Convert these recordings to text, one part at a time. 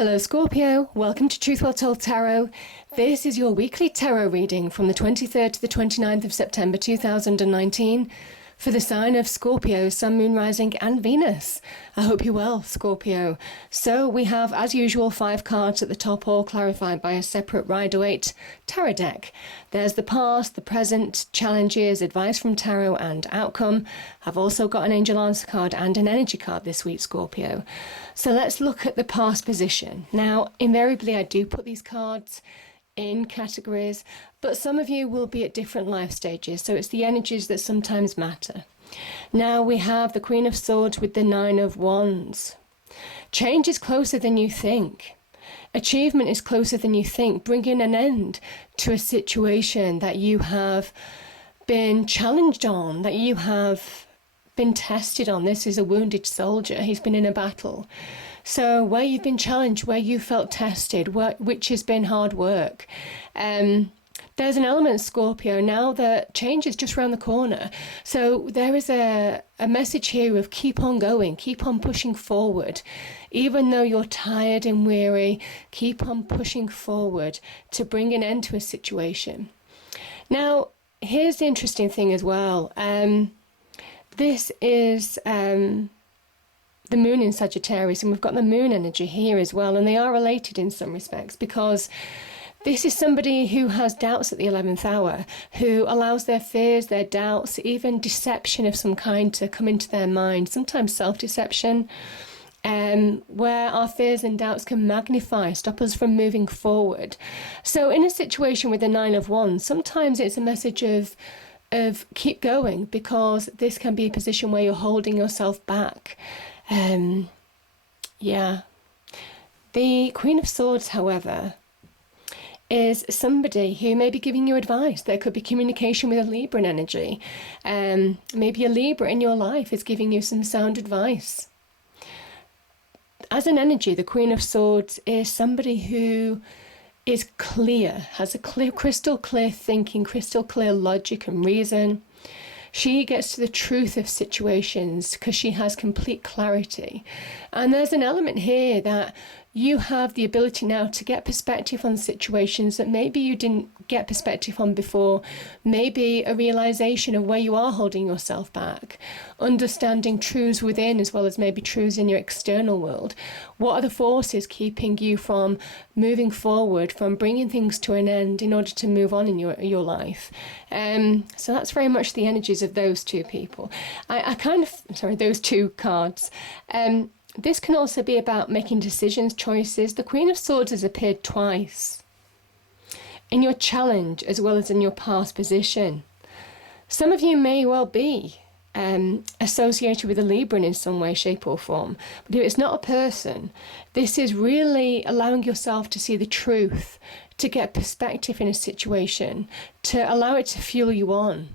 Hello Scorpio, welcome to Truth Well Told Tarot. This is your weekly tarot reading from the 23rd to the 29th of September 2019 for the sign of Scorpio, Sun, Moon, Rising and Venus. I hope you're well, Scorpio. So we have, as usual, 5 cards at the top, all clarified by a separate Rider-Waite tarot deck. There's the past, the present, challenges, advice from tarot and outcome. I've also got an angel answer card and an energy card this week, Scorpio. So let's look at the past position. Now, invariably I do put these cards in categories, but some of you will be at different life stages, so it's the energies that sometimes matter. Now we have the Queen of Swords with the 9 of Wands. Change is closer than you think. Achievement is closer than you think, bringing an end to a situation that you have been challenged on, that you have been tested on. This is a wounded soldier. He's been in a battle. So where you've been challenged, where you felt tested, which has been hard work, there's an element, Scorpio, now that change is just around the corner. So there is a message here of keep on going, keep on pushing forward. Even though you're tired and weary, keep on pushing forward to bring an end to a situation. Now, here's the interesting thing as well. This is the moon in Sagittarius, and we've got the moon energy here as well, and they are related in some respects, because this is somebody who has doubts at the 11th hour, who allows their fears, their doubts, even deception of some kind to come into their mind, sometimes self-deception, where our fears and doubts can magnify, stop us from moving forward. So in a situation with the 9 of Wands, sometimes it's a message of keep going, because this can be a position where you're holding yourself back. The Queen of Swords, however, is somebody who may be giving you advice. There could be communication with a Libran energy. Maybe a Libra in your life is giving you some sound advice. As an energy, the Queen of Swords is somebody who is clear, has a clear, crystal clear thinking, crystal clear logic and reason. She gets to the truth of situations because she has complete clarity. And there's an element here that you have the ability now to get perspective on situations that maybe you didn't get perspective on before. Maybe a realization of where you are holding yourself back. Understanding truths within as well as maybe truths in your external world. What are the forces keeping you from moving forward, from bringing things to an end in order to move on in your life? So that's very much the energies of those two people. Those two cards. This can also be about making decisions, choices. The Queen of Swords has appeared twice in your challenge as well as in your past position. Some of you may well be associated with a Libran in some way, shape or form. But if it's not a person, this is really allowing yourself to see the truth, to get perspective in a situation, to allow it to fuel you on.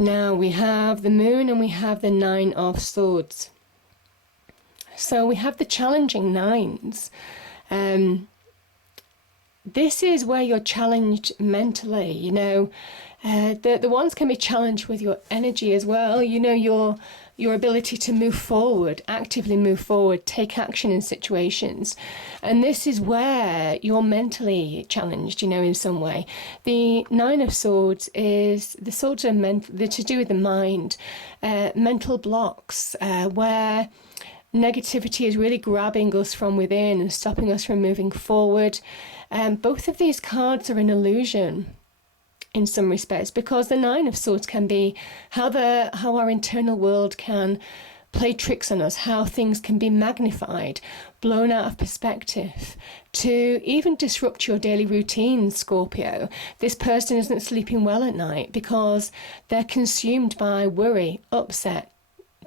Now we have the moon and we have the 9 of Swords. So we have the challenging 9s. This is where you're challenged mentally, you know. The ones can be challenged with your energy as well, you know, your ability to move forward, actively move forward, take action in situations. And this is where you're mentally challenged, you know, in some way. The 9 of Swords is, the swords are they're to do with the mind, mental blocks, where negativity is really grabbing us from within and stopping us from moving forward. Both of these cards are an illusion in some respects, because the 9 of Swords can be how our internal world can play tricks on us, how things can be magnified, blown out of perspective, to even disrupt your daily routine, Scorpio. This person isn't sleeping well at night because they're consumed by worry, upset,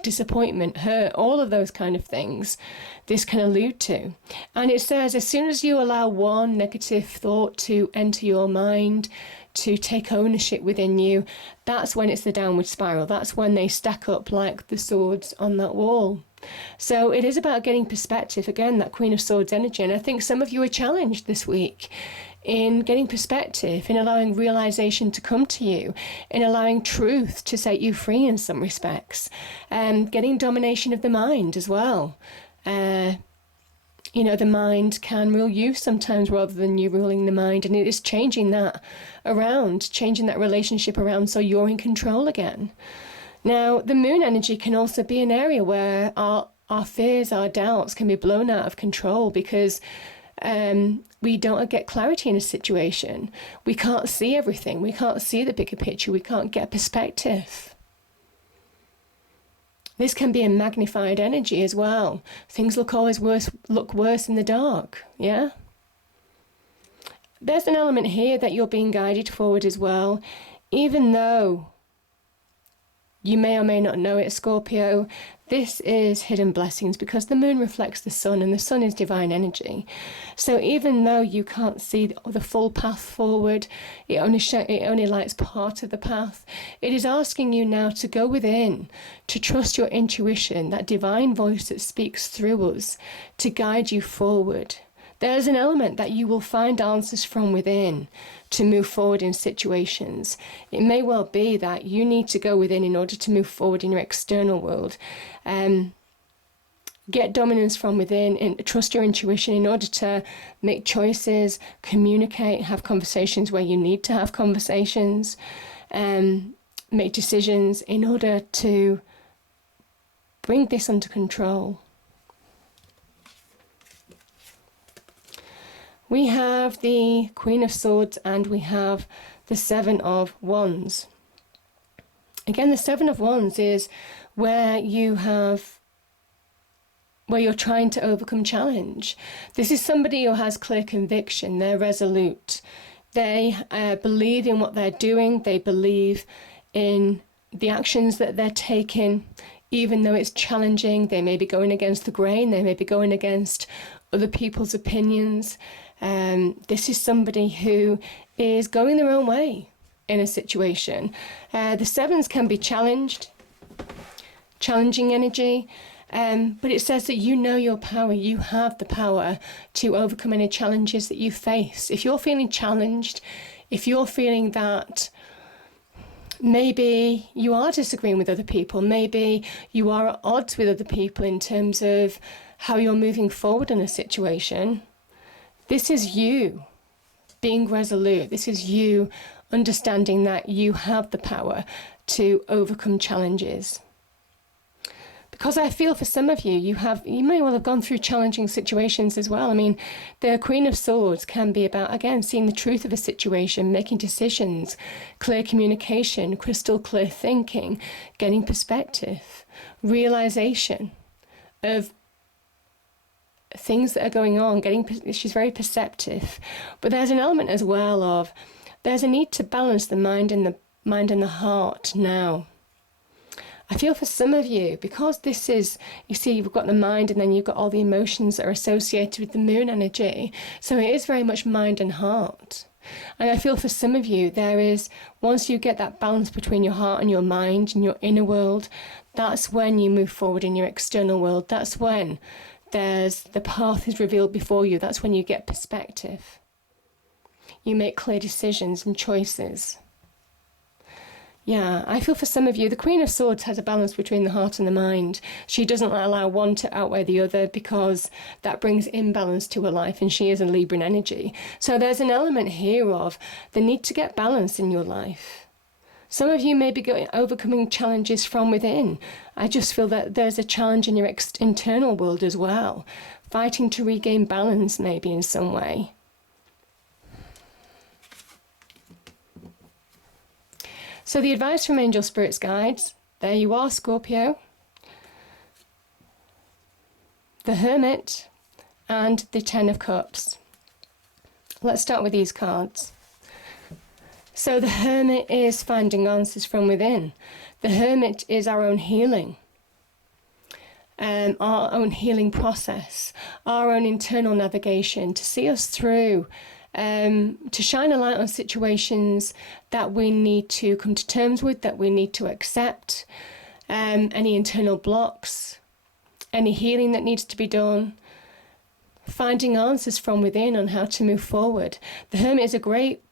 disappointment, hurt, all of those kind of things this can allude to. And it says as soon as you allow one negative thought to enter your mind, to take ownership within you, that's when it's the downward spiral. That's when they stack up like the swords on that wall. So it is about getting perspective, again, that Queen of Swords energy. And I think some of you are challenged this week in getting perspective, in allowing realization to come to you, in allowing truth to set you free in some respects, getting domination of the mind as well. The mind can rule you sometimes rather than you ruling the mind, and it is changing that around, changing that relationship around so you're in control again. Now, the moon energy can also be an area where our fears, our doubts can be blown out of control because we don't get clarity in a situation. We can't see everything. We can't see the bigger picture. We can't get perspective. This can be a magnified energy as well. Things look worse in the dark, yeah? There's an element here that you're being guided forward as well, even though you may or may not know it, Scorpio. This is hidden blessings because the moon reflects the sun and the sun is divine energy. So even though you can't see the full path forward, it only lights part of the path. It is asking you now to go within, to trust your intuition, that divine voice that speaks through us, to guide you forward. There's an element that you will find answers from within to move forward in situations. It may well be that you need to go within in order to move forward in your external world. Get dominance from within and trust your intuition in order to make choices, communicate, have conversations where you need to have conversations, make decisions in order to bring this under control. We have the Queen of Swords and we have the Seven of Wands. Again, the Seven of Wands is where you're trying to overcome challenge. This is somebody who has clear conviction. They're resolute. They believe in what they're doing. They believe in the actions that they're taking, even though it's challenging. They may be going against the grain. They may be going against other people's opinions. This is somebody who is going their own way in a situation. The sevens can be challenging energy, but it says that you know your power. You have the power to overcome any challenges that you face. If you're feeling challenged, if you're feeling that maybe you are disagreeing with other people, maybe you are at odds with other people in terms of how you're moving forward in a situation, this is you being resolute. This is you understanding that you have the power to overcome challenges. Because I feel for some of you, you may well have gone through challenging situations as well. I mean, the Queen of Swords can be about, again, seeing the truth of a situation, making decisions, clear communication, crystal clear thinking, getting perspective, realization of things that are going on, she's very perceptive. But there's an element as well of, there's a need to balance the mind and the heart now. I feel for some of you, because this is, you see, you've got the mind and then you've got all the emotions that are associated with the moon energy. So it is very much mind and heart. And I feel for some of you, there is, once you get that balance between your heart and your mind and your inner world, that's when you move forward in your external world. That's when the path is revealed before you. That's when you get perspective. You make clear decisions and choices. Yeah, I feel for some of you, the Queen of Swords has a balance between the heart and the mind. She doesn't allow one to outweigh the other because that brings imbalance to her life, and she is a Libran energy. So there's an element here of the need to get balance in your life. Some of you may be overcoming challenges from within. I just feel that there's a challenge in your internal world as well, fighting to regain balance maybe in some way. So the advice from Angel Spirits Guides, there you are, Scorpio, the Hermit, and the Ten of Cups. Let's start with these cards. So the Hermit is finding answers from within. The Hermit is our own healing, our own healing process, our own internal navigation to see us through, to shine a light on situations that we need to come to terms with, that we need to accept, any internal blocks, any healing that needs to be done. finding answers from within on how to move forward. The Hermit is a great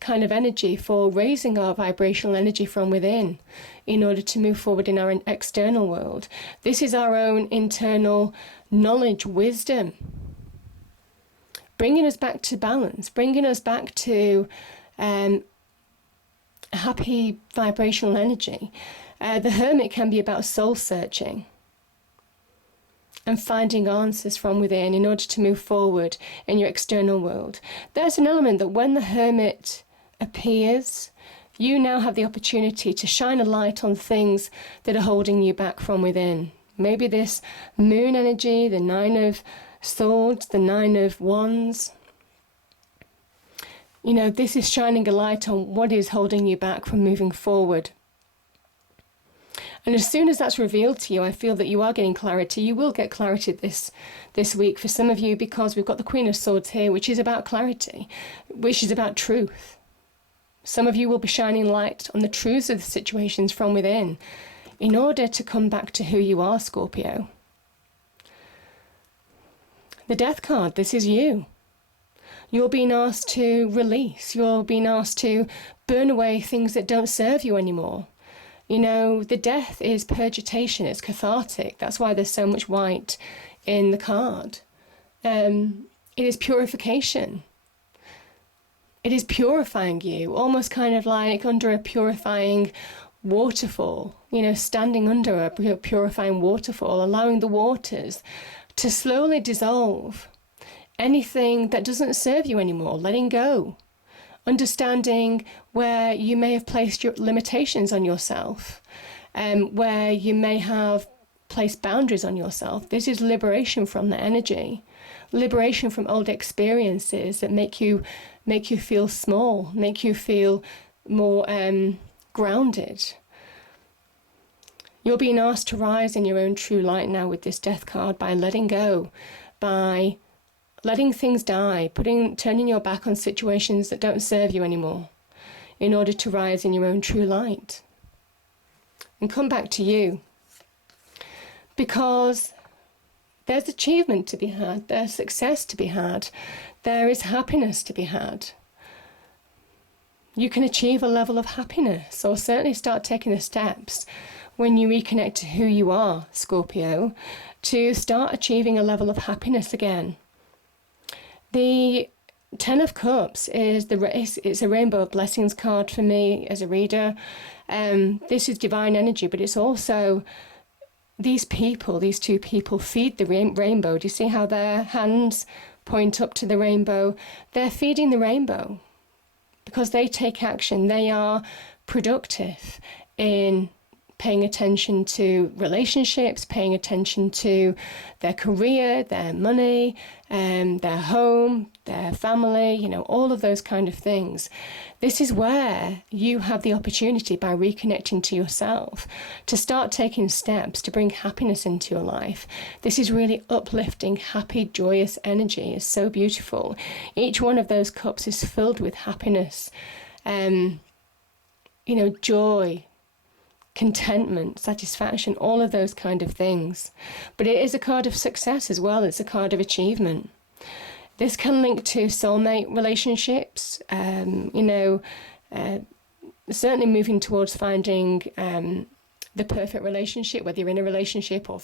kind of energy for raising our vibrational energy from within in order to move forward in our external world. This is our own internal knowledge, wisdom, bringing us back to balance, bringing us back to happy vibrational energy. The Hermit can be about soul searching and finding answers from within in order to move forward in your external world. There's an element that when the Hermit appears, you now have the opportunity to shine a light on things that are holding you back from within. Maybe this moon energy, the Nine of Swords, the Nine of Wands. You know, this is shining a light on what is holding you back from moving forward. And as soon as that's revealed to you, I feel that you are getting clarity. You will get clarity this week for some of you, because we've got the Queen of Swords here, which is about clarity, which is about truth. Some of you will be shining light on the truths of the situations from within in order to come back to who you are, Scorpio. The Death card, this is you. You're being asked to release. You're being asked to burn away things that don't serve you anymore. You know, the Death is purgitation, it's cathartic. That's why there's so much white in the card. It is purification. It is purifying you, almost kind of like under a purifying waterfall, you know, standing under a purifying waterfall, allowing the waters to slowly dissolve anything that doesn't serve you anymore, letting go, understanding where you may have placed your limitations on yourself, where you may have placed boundaries on yourself. This is liberation from the energy, liberation from old experiences that make you feel small, make you feel more grounded. You're being asked to rise in your own true light now with this Death card by letting go, by letting things die, turning your back on situations that don't serve you anymore in order to rise in your own true light and come back to you. Because there's achievement to be had, there's success to be had, there is happiness to be had. You can achieve a level of happiness, or certainly start taking the steps when you reconnect to who you are, Scorpio, to start achieving a level of happiness again. The Ten of Cups is it's a Rainbow of Blessings card for me as a reader. This is divine energy, but it's also these two people feed the rainbow. Do you see how their hands point up to the rainbow? They're feeding the rainbow because they take action. They are productive in paying attention to relationships, paying attention to their career, their money, their home, their family, you know, all of those kind of things. This is where you have the opportunity, by reconnecting to yourself, to start taking steps to bring happiness into your life. This is really uplifting, happy, joyous energy. It's so beautiful. Each one of those cups is filled with happiness, joy, contentment, satisfaction, all of those kind of things. But it is a card of success as well. It's a card of achievement. This can link to soulmate relationships, certainly moving towards finding the perfect relationship, whether you're in a relationship or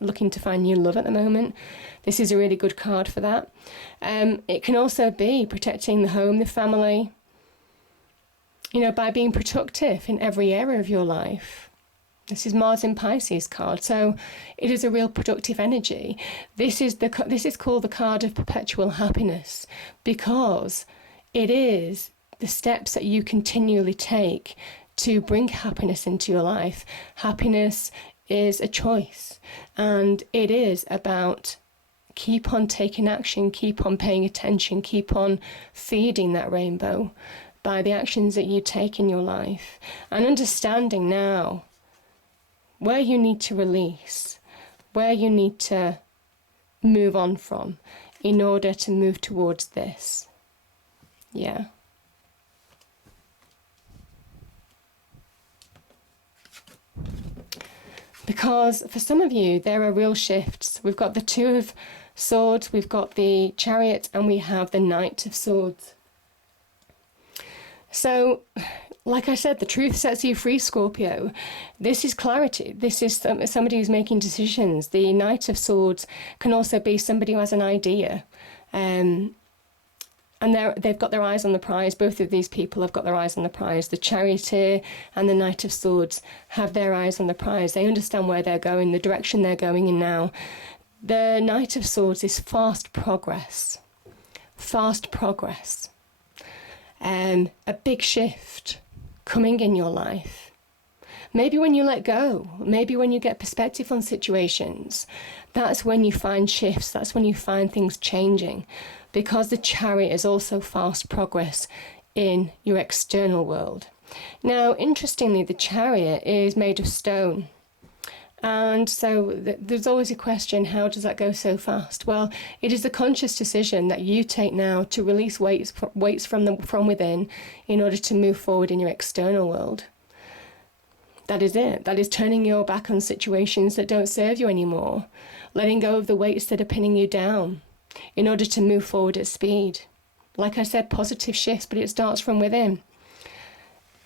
looking to find new love at the moment. This is a really good card for that. It can also be protecting the home, the family, by being productive in every area of your life. This is Mars in Pisces card, so it is a real productive energy. This is called the card of perpetual happiness, because it is the steps that you continually take to bring happiness into your life. Happiness is a choice, and it is about keep on taking action, keep on paying attention, keep on feeding that rainbow by the actions that you take in your life, and understanding now where you need to release, where you need to move on from in order to move towards this. Yeah. Because for some of you, there are real shifts. We've got the Two of Swords, we've got the Chariot, and we have the Knight of Swords. So, like I said, the truth sets you free, Scorpio. This is clarity. This is somebody who's making decisions. The Knight of Swords can also be somebody who has an idea. And they've got their eyes on the prize. Both of these people have got their eyes on the prize. The Charioteer and the Knight of Swords have their eyes on the prize. They understand where they're going, the direction they're going in now. The Knight of Swords is fast progress. Fast progress. A big shift coming in your life. Maybe when you let go, maybe when you get perspective on situations, that's when you find shifts, that's when you find things changing, because the Chariot is also fast progress in your external world. Now, interestingly, the Chariot is made of stone. And so there's always a question, how does that go so fast? Well, it is a conscious decision that you take now to release weights from within in order to move forward in your external world. That is it. That is turning your back on situations that don't serve you anymore, letting go of the weights that are pinning you down in order to move forward at speed. Like I said, positive shifts, but it starts from within.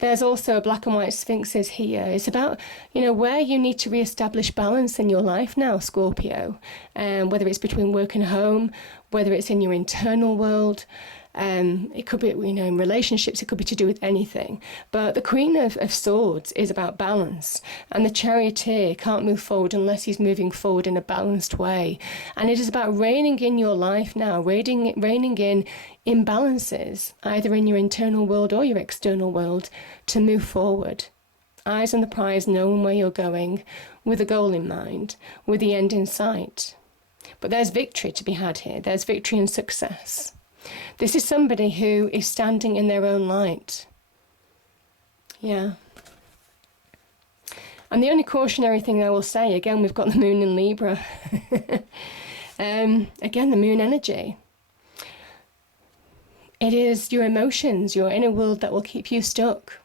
There's also a black and white sphinxes here. It's about, where you need to reestablish balance in your life now, Scorpio. Whether it's between work and home, whether it's in your internal world. It could be, in relationships, it could be to do with anything. But the Queen of Swords is about balance. And the Charioteer can't move forward unless he's moving forward in a balanced way. And it is about reining in your life now, reining in imbalances, either in your internal world or your external world, to move forward. Eyes on the prize, knowing where you're going, with a goal in mind, with the end in sight. But there's victory to be had here. There's victory and success. This is somebody who is standing in their own light. Yeah. And the only cautionary thing I will say, again, we've got the moon in Libra. Again, the moon energy. It is your emotions, your inner world that will keep you stuck.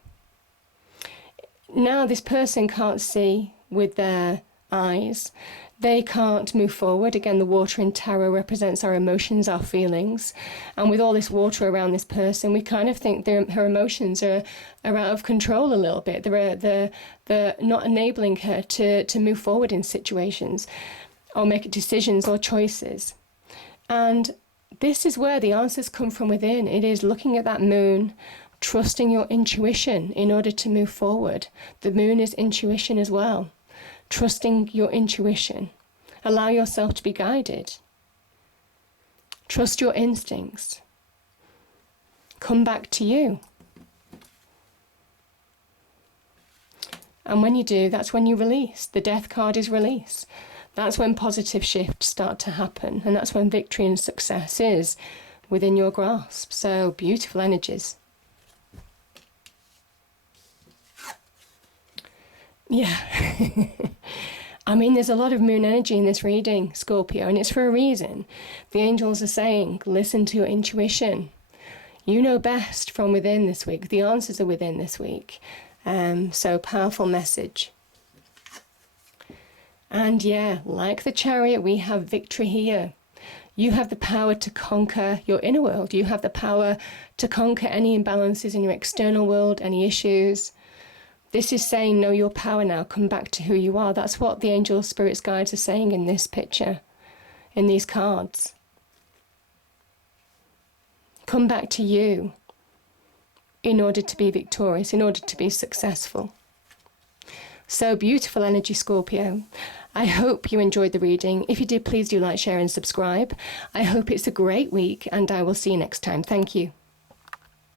Now, this person can't see with their eyes. They can't move forward. Again, the water in tarot represents our emotions, our feelings. And with all this water around this person, we kind of think her emotions are out of control a little bit. They're not enabling her to move forward in situations or make decisions or choices. And this is where the answers come from within. It is looking at that moon, trusting your intuition in order to move forward. The moon is intuition as well. Trusting your intuition. Allow yourself to be guided. Trust your instincts. Come back to you. And when you do, that's when you release. The Death card is release. That's when positive shifts start to happen. And that's when victory and success is within your grasp. So beautiful energies. Yeah. I mean, there's a lot of moon energy in this reading, Scorpio, and it's for a reason. The angels are saying, listen to your intuition. You know best from within this week. The answers are within this week. So powerful message. And yeah, like the Chariot, we have victory here. You have the power to conquer your inner world. You have the power to conquer any imbalances in your external world, any issues. This is saying, know your power now, come back to who you are. That's what the angels, spirits, guides are saying in this picture, in these cards. Come back to you in order to be victorious, in order to be successful. So beautiful energy, Scorpio. I hope you enjoyed the reading. If you did, please do like, share and subscribe. I hope it's a great week and I will see you next time. Thank you.